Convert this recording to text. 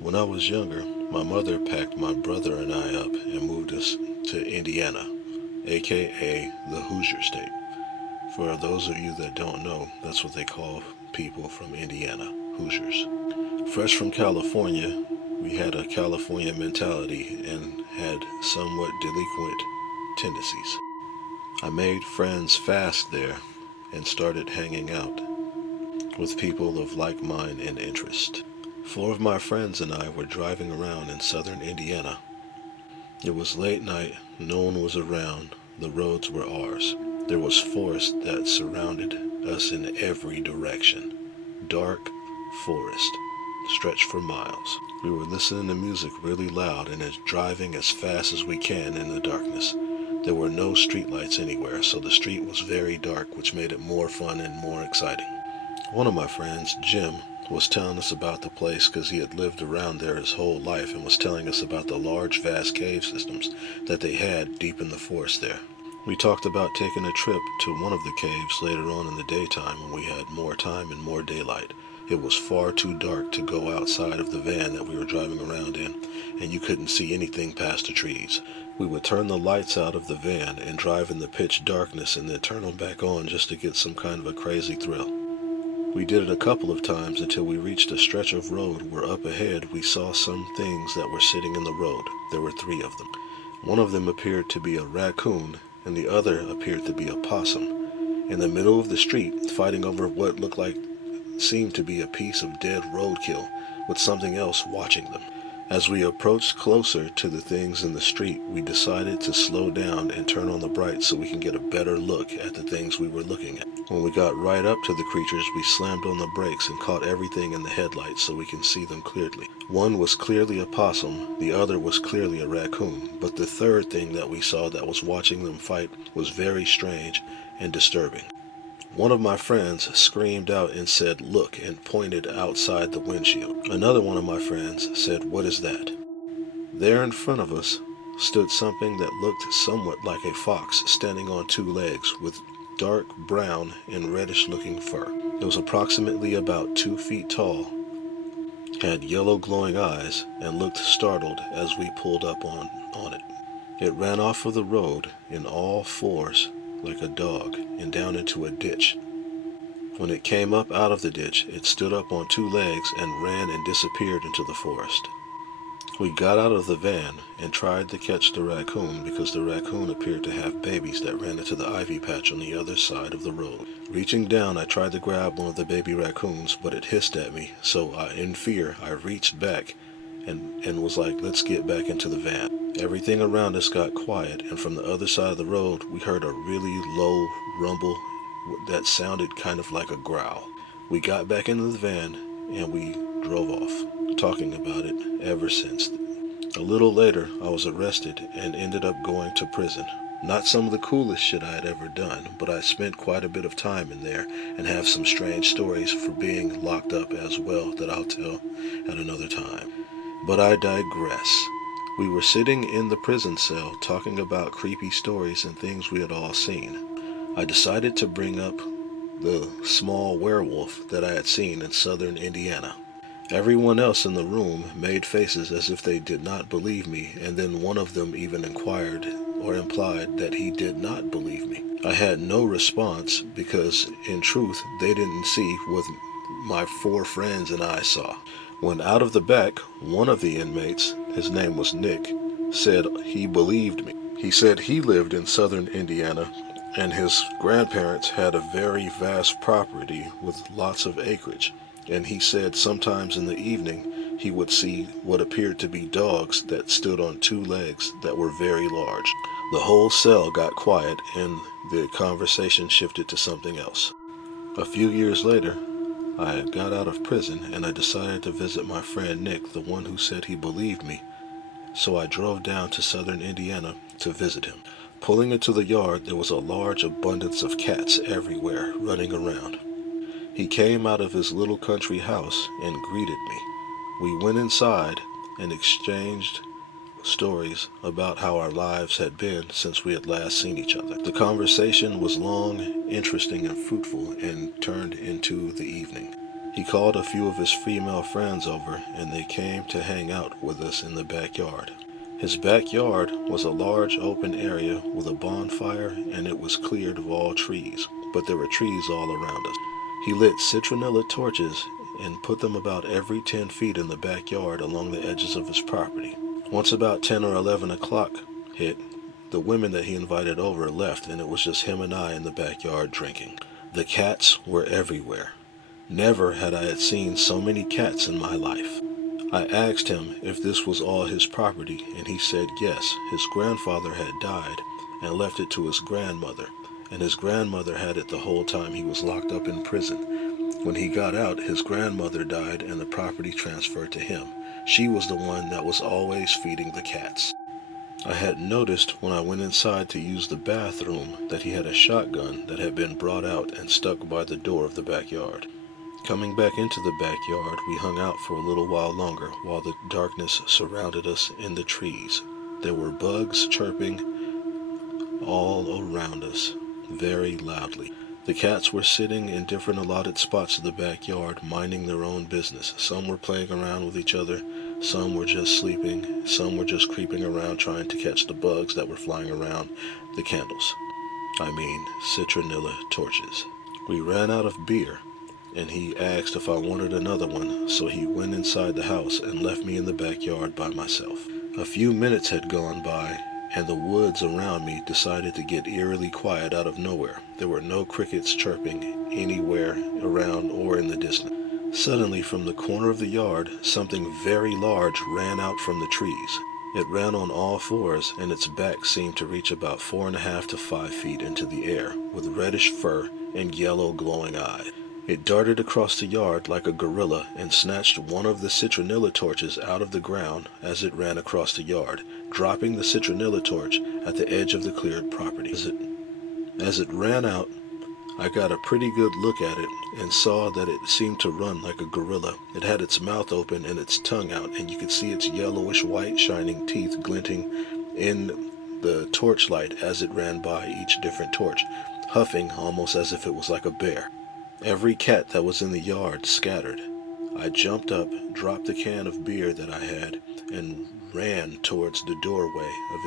When I was younger, my mother packed my brother and I up and moved us to Indiana, aka the Hoosier State. For those of you that don't know, that's what they call people from Indiana, Hoosiers. Fresh from California, we had a California mentality and had somewhat delinquent tendencies. I made friends fast there and started hanging out with people of like mind and interest. Four of my friends and I were driving around in southern Indiana. It was late night, no one was around, the roads were ours. There was forest that surrounded us in every direction. Dark forest, stretched for miles. We were listening to music really loud and driving as fast as we can in the darkness. There were no streetlights anywhere, so the street was very dark, which made it more fun and more exciting. One of my friends, Jim, was telling us about the place because he had lived around there his whole life and was telling us about the large, vast cave systems that they had deep in the forest there. We talked about taking a trip to one of the caves later on in the daytime when we had more time and more daylight. It was far too dark to go outside of the van that we were driving around in, and you couldn't see anything past the trees. We would turn the lights out of the van and drive in the pitch darkness and then turn them back on just to get some kind of a crazy thrill. We did it a couple of times until we reached a stretch of road where up ahead we saw some things that were sitting in the road. There were three of them. One of them appeared to be a raccoon and the other appeared to be a possum. In the middle of the street, fighting over what looked like seemed to be a piece of dead roadkill with something else watching them. As we approached closer to the things in the street, we decided to slow down and turn on the brights so we can get a better look at the things we were looking at. When we got right up to the creatures, we slammed on the brakes and caught everything in the headlights so we can see them clearly. One was clearly a possum, the other was clearly a raccoon, but the third thing that we saw that was watching them fight was very strange and disturbing. One of my friends screamed out and said, "Look," and pointed outside the windshield. Another one of my friends said, "What is that?" There in front of us stood something that looked somewhat like a fox standing on two legs with dark brown and reddish looking fur. It was approximately about 2 feet tall, had yellow glowing eyes, and looked startled as we pulled up on it. It ran off of the road in all fours like a dog and down into a ditch. When it came up out of the ditch, it stood up on two legs and ran and disappeared into the forest. We got out of the van and tried to catch the raccoon because the raccoon appeared to have babies that ran into the ivy patch on the other side of the road. Reaching down, I tried to grab one of the baby raccoons, but it hissed at me, so in fear, I reached back and was like, "Let's get back into the van." Everything around us got quiet, and from the other side of the road, we heard a really low rumble that sounded kind of like a growl. We got back into the van and we drove off, talking about it ever since. A little later, I was arrested and ended up going to prison. Not some of the coolest shit I had ever done, but I spent quite a bit of time in there and have some strange stories for being locked up as well that I'll tell at another time. But I digress. We were sitting in the prison cell talking about creepy stories and things we had all seen. I decided to bring up the small werewolf that I had seen in southern Indiana. Everyone else in the room made faces as if they did not believe me, and then one of them even inquired or implied that he did not believe me. I had no response because, in truth, they didn't see what my four friends and I saw. When out of the back, one of the inmates, his name was Nick, said he believed me. He said he lived in southern Indiana and his grandparents had a very vast property with lots of acreage, and he said sometimes in the evening he would see what appeared to be dogs that stood on two legs that were very large. The whole cell got quiet and the conversation shifted to something else. A few years later, I got out of prison and I decided to visit my friend Nick, the one who said he believed me, so I drove down to southern Indiana to visit him. Pulling into the yard, there was a large abundance of cats everywhere, running around. He came out of his little country house and greeted me. We went inside and exchanged stories about how our lives had been since we had last seen each other. The conversation was long, interesting, and fruitful and turned into the evening. He called a few of his female friends over, and they came to hang out with us in the backyard. His backyard was a large open area with a bonfire, and it was cleared of all trees, but there were trees all around us. He lit citronella torches and put them about every 10 feet in the backyard along the edges of his property. Once about 10 or 11 o'clock hit, the women that he invited over left, and it was just him and I in the backyard drinking. The cats were everywhere. Never had I seen so many cats in my life. I asked him if this was all his property, and he said yes, his grandfather had died and left it to his grandmother, and his grandmother had it the whole time he was locked up in prison. When he got out, his grandmother died and the property transferred to him. She was the one that was always feeding the cats. I had noticed when I went inside to use the bathroom that he had a shotgun that had been brought out and stuck by the door of the backyard. Coming back into the backyard, we hung out for a little while longer while the darkness surrounded us in the trees. There were bugs chirping all around us, very loudly. The cats were sitting in different allotted spots of the backyard, minding their own business. Some were playing around with each other, some were just sleeping, some were just creeping around trying to catch the bugs that were flying around the candles. Citronella torches. We ran out of beer, and he asked if I wanted another one, so he went inside the house and left me in the backyard by myself. A few minutes had gone by, and the woods around me decided to get eerily quiet out of nowhere. There were no crickets chirping anywhere around or in the distance. Suddenly, from the corner of the yard, something very large ran out from the trees. It ran on all fours, and its back seemed to reach about 4.5 to 5 feet into the air, with reddish fur and yellow glowing eyes. It darted across the yard like a gorilla and snatched one of the citronella torches out of the ground as it ran across the yard, dropping the citronella torch at the edge of the cleared property. As it ran out, I got a pretty good look at it and saw that it seemed to run like a gorilla. It had its mouth open and its tongue out, and you could see its yellowish white shining teeth glinting in the torchlight as it ran by each different torch, huffing almost as if it was like a bear. Every cat that was in the yard scattered. I jumped up, dropped the can of beer that I had, and ran towards the doorway of